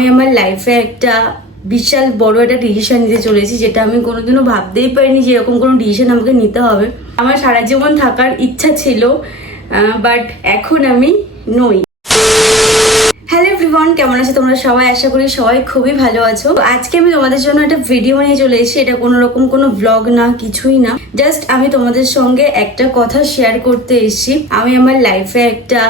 আমি আমার লাইফে একটা বিশাল বড় একটা ডিসিশন নিতে চলেছি, যেটা আমি কোনোদিনও ভাবতেই পারিনি যে এরকম কোনো ডিসিশন আমাকে নিতে হবে। আমার সারা জীবন থাকার ইচ্ছা ছিল, বাট এখন আমি নই। হ্যালো এভরিওয়ান, কেমন আছো তোমরা সবাই? আশা করি সবাই খুবই ভালো আছো। আজকে আমি তোমাদের জন্য একটা ভিডিও নিয়ে চলে এসেছি। এটা কোনো রকম কোনো ব্লগ না, কিছুই না, জাস্ট আমি তোমাদের সঙ্গে একটা কথা শেয়ার করতে এসেছি। আমি আমার লাইফে একটা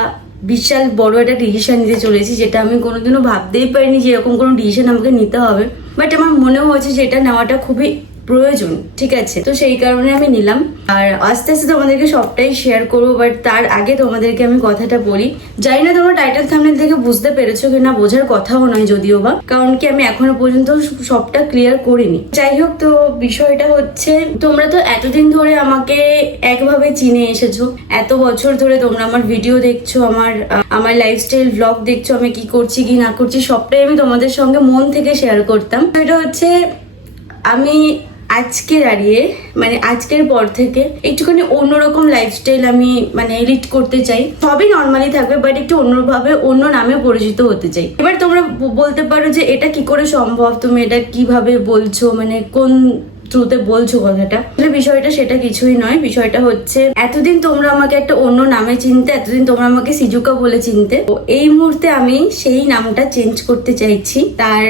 বিশাল বড় একটা ডিসিশন নিতে চলেছি, যেটা আমি কোনোদিনও ভাবতেই পারিনি যে এরকম কোনো ডিসিশন আমাকে নিতে হবে। বাট আমার মনে হয়েছে যে এটা নেওয়াটা খুবই প্রয়োজন, ঠিক আছে? তো সেই কারণে আমি নিলাম, আর আস্তে আস্তে তোমাদেরকে সবটাই শেয়ার করবো। বাট তার আগে তোমাদেরকে আমি কথাটা বলি। জানি না তোমরা টাইটেল থাম্বনেল থেকে বুঝতে পেরেছো কিনা, বোঝার কথাও নয় যদিও বা, কারণ কি আমি এখনো পর্যন্ত সবটা ক্লিয়ার করিনি। যাই হোক, তো বিষয়টা হচ্ছে, তোমরা তো এতদিন ধরে আমাকে একভাবে চিনে এসেছো, এত বছর ধরে তোমরা আমার ভিডিও দেখছো, আমার লাইফস্টাইল ব্লগ দেখছো, আমি কি করছি কি না করছি সবটাই আমি তোমাদের সঙ্গে মন থেকে শেয়ার করতাম। এটা হচ্ছে, আমি আজকে দাঁড়িয়ে মানে আজকের পর থেকে একটুখানি অন্যরকম লাইফস্টাইল আমি লিড করতে চাই। সবই নর্মালি থাকবে, বাট একটু অন্যভাবে, অন্য নামে পরিচিত হতে চাই। এবার তোমরা বলতে পারো যে এটা কি করে সম্ভব, তুমি এটা কিভাবে বলছো, কোন থ্রুতে বলছো কথাটা। বিষয়টা সেটা কিছুই নয়। বিষয়টা হচ্ছে, এতদিন তোমরা আমাকে একটা অন্য নামে চিনতে, এতদিন তোমরা আমাকে সিজুকা বলে চিনতে। এই মুহূর্তে আমি সেই নামটা চেঞ্জ করতে চাইছি। তার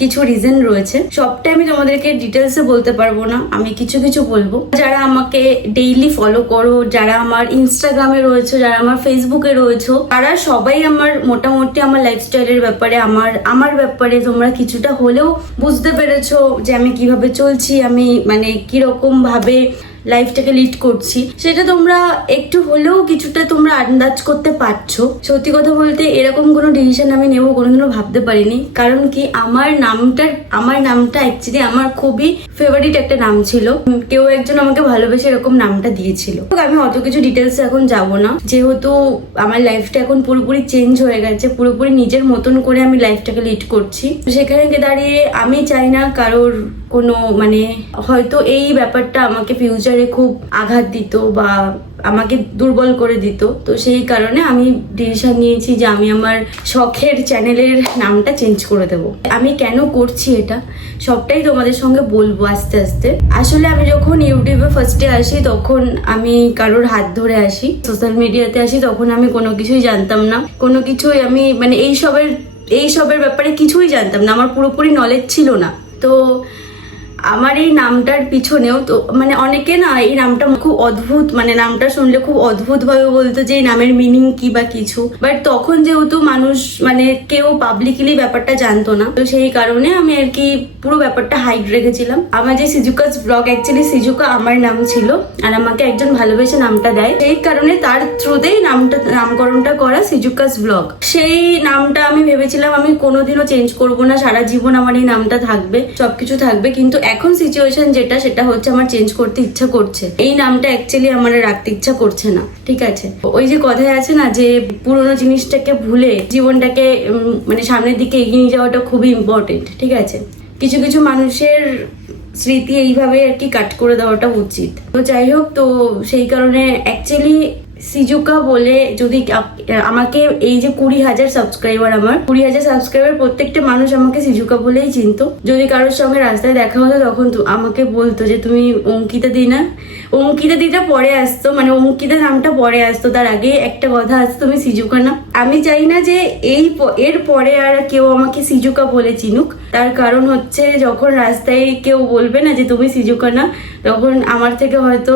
কিছু রিজন রয়েছে, সবটা আমি তোমাদেরকে ডিটেলসে বলতে পারবো না, আমি কিছু কিছু বলবো। যারা আমাকে ডেইলি ফলো করো, যারা আমার ইনস্টাগ্রামে রয়েছে, যারা আমার ফেসবুকে রয়েছে, তারা সবাই আমার মোটামুটি আমার লাইফস্টাইলের ব্যাপারে, আমার ব্যাপারে তোমরা কিছুটা হলেও বুঝতে পেরেছো যে আমি কিভাবে চলছি, আমি কিরকম ভাবে লাইফটাকে লিড করছি, সেটা তোমরা একটু হলেও কিছুটা তোমরা আন্দাজ করতে পারছো। সত্যি কথা বলতে, এরকম কোনো ডিসিশন আমি নেবো কোনোদিনও ভাবতে পারিনি। কারণ কি, আমার নামটা অ্যাকচুয়ালি আমার খুবই ফেভারিট একটা নাম ছিল। কেউ একজন আমাকে ভালোবেসে এরকম নামটা দিয়েছিল। আমি অত কিছু ডিটেলসে এখন যাব না, যেহেতু আমার লাইফটা এখন পুরোপুরি চেঞ্জ হয়ে গেছে, পুরোপুরি নিজের মতন করে আমি লাইফটাকে লিড করছি। সেখানে দাঁড়িয়ে আমি চাই না কারোর কোনো হয়তো এই ব্যাপারটা আমাকে ফিউচারে খুব আঘাত দিত বা আমাকে দুর্বল করে দিত। তো সেই কারণে আমি ডিসিশন নিয়েছি যে আমি আমার শখের চ্যানেলের নামটা চেঞ্জ করে দেব। আমি কেন করছি এটা সবটাই তোমাদের সঙ্গে বলবো আস্তে আস্তে। আসলে আমি যখন ইউটিউবে ফার্স্টে আসি, তখন আমি কারোর হাত ধরে আসি, সোশ্যাল মিডিয়াতে আসি, তখন আমি কোনো কিছুই জানতাম না, কোনো কিছুই আমি এইসবের ব্যাপারে কিছুই জানতাম না, আমার পুরোপুরি নলেজ ছিল না। তো আমার এই নামটার পিছনেও তো অনেকে না এই নামটা খুব অদ্ভুত, নামটা শুনলে খুব অদ্ভুত ভাবে বলতো যে এই নামের মিনিং কি বা কিছু। বাট তখন যেহেতু মানুষ কেউ পাবলিকলি ব্যাপারটা জানতো না, তো সেই কারণে আমি আর কি পুরো ব্যাপারটা হাইড রেখেছিলাম। আমার যে সিজুকাস ব্লগ, অ্যাকচুয়ালি সিজুকা আমার নাম ছিল, আর আমাকে একজন ভালোবেসে নামটা দেয়, সেই কারণে তার থ্রুতেই নামকরণটা করা সিজুকাস ব্লগ। সেই নামটা আমি ভেবেছিলাম আমি কোনোদিনও চেঞ্জ করবো না, সারা জীবন আমার এই নামটা থাকবে, সবকিছু থাকবে। কিন্তু এখন সিচুয়েশন সেটা হচ্ছে আমার চেঞ্জ করতে ইচ্ছা করছে। এই নামটা অ্যাকচুয়ালি আমার রাখতে ইচ্ছা করছে না, ঠিক আছে? ওই যে কথায় আছে না যে পুরোনো জিনিসটাকে ভুলে জীবনটাকে সামনের দিকে এগিয়ে নিয়ে যাওয়াটা খুবই ইম্পর্টেন্ট, ঠিক আছে? কিছু কিছু মানুষের স্মৃতি এইভাবে আর কি কাট করে দেওয়াটা উচিত। তো যাই হোক, তো সেই কারণে অ্যাকচুয়ালি সিজুকা বলে, যদি আমাকে এই যে 20,000 সাবস্ক্রাইবার, আমার 20,000 সাবস্ক্রাইবার, প্রত্যেকটা মানুষ আমাকে সিজুকা বলেই চিনতো। যদি কারোর সঙ্গে রাস্তায় দেখা হতো, তখন আমাকে বলতো যে তুমি অঙ্কিতা দি না। অঙ্কিতা দিটা পরে আসতো, অঙ্কিতা নামটা পরে আসতো, তার আগে একটা কথা আসতো, তুমি সিজুকা না। আমি চাই না যে এর পরে আর কেউ আমাকে সিজুকা বলে চিনুক। তার কারণ হচ্ছে, যখন রাস্তায় কেউ বলবে না যে তুমি সিজুকা না, তখন আমার থেকে হয়তো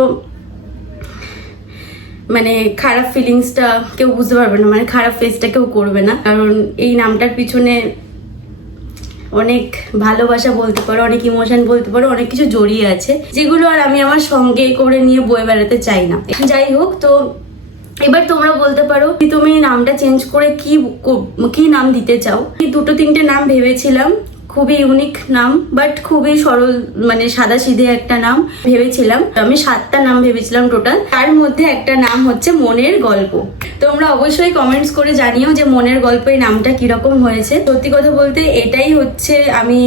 খারাপ ফিলিংসটা কেউ বুঝতে পারবে না, খারাপ ফেসটা কেউ করবে না। কারণ এই নামটার পিছনে অনেক ভালোবাসা বলতে পারো, অনেক ইমোশন বলতে পারো, অনেক কিছু জড়িয়ে আছে, যেগুলো আর আমি আমার সঙ্গে করে নিয়ে বয়ে বেড়াতে চাই না। যাই হোক, তো এবার তোমরা বলতে পারো তুমি নামটা চেঞ্জ করে কি নাম দিতে চাও। 2-3টে নাম ভেবেছিলাম, খুবই ইউনিক নাম, বাট খুবই সরল, সাদা সিধে একটা নাম ভেবেছিলাম। আমি 7টা নাম ভেবেছিলাম টোটাল, তার মধ্যে একটা নাম হচ্ছে মনের গল্প। তোমরা অবশ্যই কমেন্টস করে জানিও যে মনের গল্প এই নামটা কিরকম হয়েছে। সত্যি কথা বলতে, এটাই হচ্ছে আমি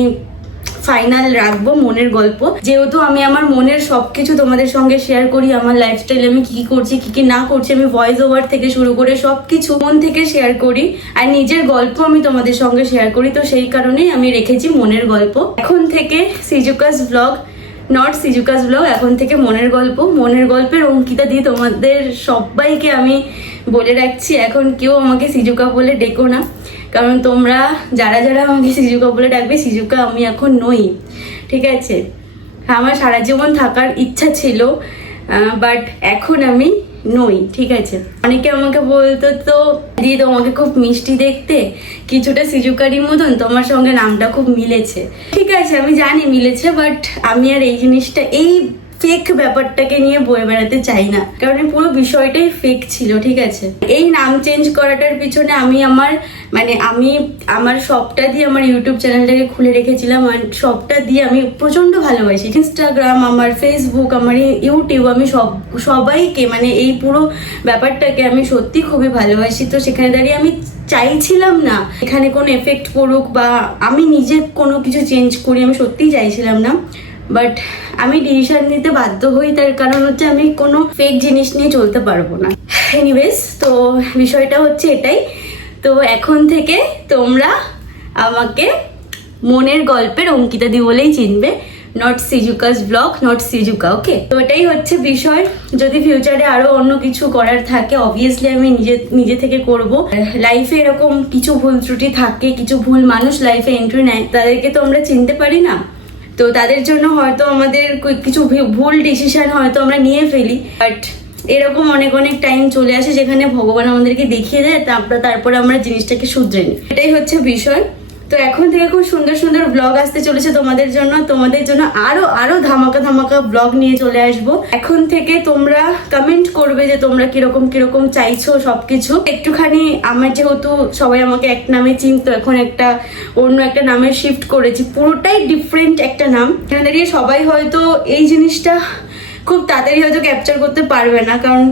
ফাইনাল রাখবো মনের গল্প। যেহেতু আমি আমার মনের সবকিছু তোমাদের সঙ্গে শেয়ার করি, আমার লাইফস্টাইল আমি কি করছি কি না করছি, আমি ভয়েস ওভার থেকে শুরু করে সবকিছু মন থেকে শেয়ার করি, আর নিজের গল্প আমি তোমাদের সঙ্গে শেয়ার করি। তো সেই কারণেই আমি রেখেছি মনের গল্প। এখন থেকে সিজুকাস ব্লগ, নট সিজুকাস ব্লগ, এখন থেকে মনের গল্প। মনের গল্পের অঙ্কিতা দিয়ে তোমাদের সবাইকে আমি বলে রাখছি, এখন কেউ আমাকে সিজুকা বলে ডেকো না, কারণ তোমরা যারা যারা আমাকে সিজুকা বলে ডাকবে, সিজুকা আমি এখন নই, ঠিক আছে? আমার সারা জীবন থাকার ইচ্ছা ছিল, বাট এখন আমি নই, ঠিক আছে? অনেকে আমাকে বলতো, তো দিদি তোমাকে খুব মিষ্টি দেখতে, কিছুটা সিজুকারির মতন, তোমার সঙ্গে নামটা খুব মিলেছে। ঠিক আছে, আমি জানি মিলেছে, বাট আমি আর এই জিনিসটা, এই ফেক ব্যাপারটাকে নিয়ে বয়ে বেড়াতে চাই না, কারণ এই পুরো বিষয়টাই ফেক ছিল, ঠিক আছে? এই নাম চেঞ্জ করাটার পিছনে আমি আমার সবটা দিয়ে আমার ইউটিউব চ্যানেলটাকে খুলে রেখেছিলাম, আর সবটা দিয়ে আমি প্রচন্ড ভালোবাসি। ইনস্টাগ্রাম, আমার ফেসবুক, আমার ইউটিউব, আমি সবাইকে এই পুরো ব্যাপারটাকে আমি সত্যি খুবই ভালোবাসি। তো সেখানে দাঁড়িয়ে আমি চাইছিলাম না এখানে কোনো এফেক্ট পড়ুক বা আমি নিজে কোনো কিছু চেঞ্জ করি, আমি সত্যিই চাইছিলাম না, বাট আমি ডিসিশন নিতে বাধ্য হই। তার কারণ হচ্ছে আমি কোনো ফেক জিনিস নিয়ে চলতে পারবো না। এনিওয়েজ, তো বিষয়টা হচ্ছে এটাই। তো এখন থেকে তোমরা আমাকে মনের গল্পের অঙ্কিতা দি বলেই চিনবে, নট সিজুকাস ব্লগ, নট সিজুকা, ওকে? তো এটাই হচ্ছে বিষয়। যদি ফিউচারে আরো অন্য কিছু করার থাকে, অবভিয়াসলি আমি নিজে থেকে করব। লাইফে এরকম কিছু ভুল ত্রুটি থাকে, কিছু ভুল মানুষ লাইফে এন্ট্রি নেয়, তাদেরকে তো আমরা চিনতে পারি না। তো তাদের জন্য হয়তো আমাদের কিছু ভুল ডিসিশন হয়তো আমরা নিয়ে ফেলি, বাট এরকম অনেক অনেক টাইম চলে আসে যেখানে ভগবান আমাদেরকে দেখিয়ে দেয়, তারপরে আমরা জিনিসটাকে শুধরে নিই। এটাই হচ্ছে বিষয়। তো এখন থেকে খুব সুন্দর সুন্দর ব্লগ আসতে চলেছে তোমাদের জন্য আরো ধামাকা ব্লগ নিয়ে চলে আসবো। এখন থেকে তোমরা কমেন্ট করবে যে তোমরা কিরকম চাইছো সবকিছু। একটুখানি আমার, যেহেতু সবাই আমাকে এক নামে চিনতো, এখন অন্য একটা নামে শিফট করেছি, পুরোটাই ডিফারেন্ট একটা নাম। এখানে দাঁড়িয়ে সবাই হয়তো এই জিনিসটা খুব তাড়াতাড়ি হয়তো ক্যাপচার করতে পারবে না, কারণ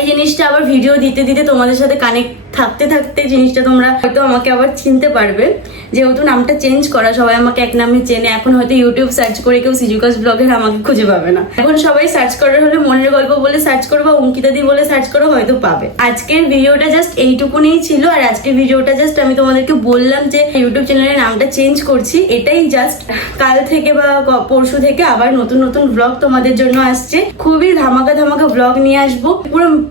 এই জিনিসটা আবার ভিডিও দিতে দিতে তোমাদের সাথে কানেক্ট থাকতে থাকতে জিনিসটা তোমরা হয়তো আমাকে আবার চিনতে পারবে। যেহেতু নামটা চেঞ্জ করা, সবাই আমাকে এক নামে চেনে। এখন হয়তো ইউটিউব সার্চ করে কেউ সিজুকাস ব্লগের আমাকে খুঁজে পাবে না। এখন সবাই সার্চ করার হলে মনের গল্প বলে সার্চ করো বা অঙ্কিতা দি বলে সার্চ করো, হয়তো পাবে। আজকের ভিডিওটা জাস্ট এইটুকুনি ছিল, আর আজকের ভিডিওটা জাস্ট আমি তোমাদেরকে বললাম যে ইউটিউব চ্যানেলের নামটা চেঞ্জ করছি, এটাই জাস্ট। কাল থেকে বা পরশু থেকে আবার নতুন ব্লগ তোমাদের জন্য আসছে। খুবই ধামাকা ব্লগ নিয়ে আসবো।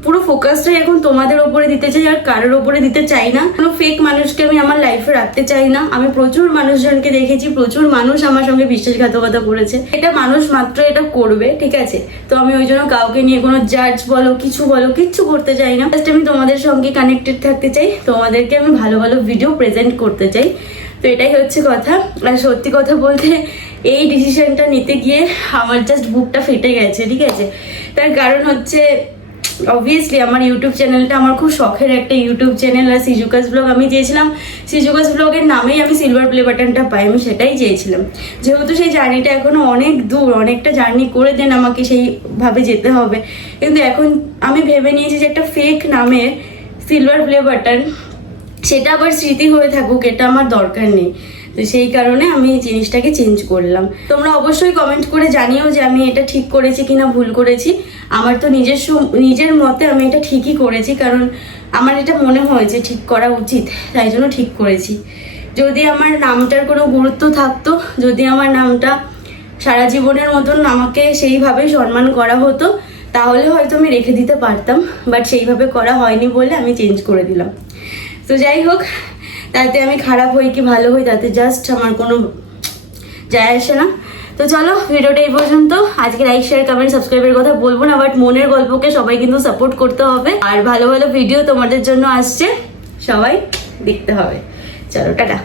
পুরো ফোকাসটাই এখন তোমাদের ওপরে দিতে চাই, আর কারোর ওপরে দিতে চাই না। কোনো ফেক মানুষকে আমি আমার লাইফে রাখতে চাই না। আমি প্রচুর মানুষজনকে দেখেছি, প্রচুর মানুষ আমার সঙ্গে বিশ্বাসঘাতকতা করেছে। এটা মানুষ মাত্র এটা করবে, ঠিক আছে? তো আমি ওই জন্য কাউকে নিয়ে কোনো জাজ বলো কিচ্ছু করতে চাই না। জাস্ট আমি তোমাদের সঙ্গে কানেক্টেড থাকতে চাই, তোমাদেরকে আমি ভালো ভিডিও প্রেজেন্ট করতে চাই। তো এটাই হচ্ছে কথা। আর সত্যি কথা বলতে, এই ডিসিশনটা নিতে গিয়ে আমার জাস্ট বুকটা ফেটে গেছে, ঠিক আছে? তার কারণ হচ্ছে অবভিয়াসলি আমার ইউটিউব চ্যানেলটা আমার খুব শখের একটা ইউটিউব চ্যানেল, আর সিজুকাস ব্লগ আমি চেয়েছিলাম সিজুকাস ব্লগের নামেই আমি সিলভার প্লে বাটনটা পাই, আমি সেটাই চেয়েছিলাম। যেহেতু সেই জার্নিটা এখনো অনেক দূর, অনেকটা জার্নি করে দেন আমাকে সেইভাবে যেতে হবে, কিন্তু এখন আমি ভেবে নিয়েছি যে একটা ফেক নামের সিলভার প্লে বাটন, সেটা আবার স্মৃতি হয়ে থাকুক, এটা আমার দরকার নেই। তো সেই কারণে আমি এই জিনিসটাকে চেঞ্জ করলাম। তোমরা অবশ্যই কমেন্ট করে জানিও যে আমি এটা ঠিক করেছি কিনা ভুল করেছি। আমার তো নিজের মতে আমি এটা ঠিকই করেছি, কারণ আমার এটা মনে হয়েছে ঠিক করা উচিত, তাই জন্য ঠিক করেছি। যদি আমার নামটার কোনো গুরুত্ব থাকতো, যদি আমার নামটা সারা জীবনের মতন আমাকে সেইভাবে সম্মান করা হতো, তাহলে হয়তো আমি রেখে দিতে পারতাম, বাট সেইভাবে করা হয়নি বলে আমি চেঞ্জ করে দিলাম। তো যাই হোক, তাতে আমি খারাপ হই কি ভালো হই তাতে জাস্ট আমার কোনো যায় আসে না। তো চলো, ভিডিওটা এই পর্যন্ত। আজকে লাইক শেয়ার কমেন্ট সাবস্ক্রাইবের কথা বলবো না, বাট মনের গল্পকে সবাই কিন্তু সাপোর্ট করতে হবে, আর ভালো ভিডিও তোমাদের জন্য আসছে, সবাই দেখতে হবে। চলো, টাটা।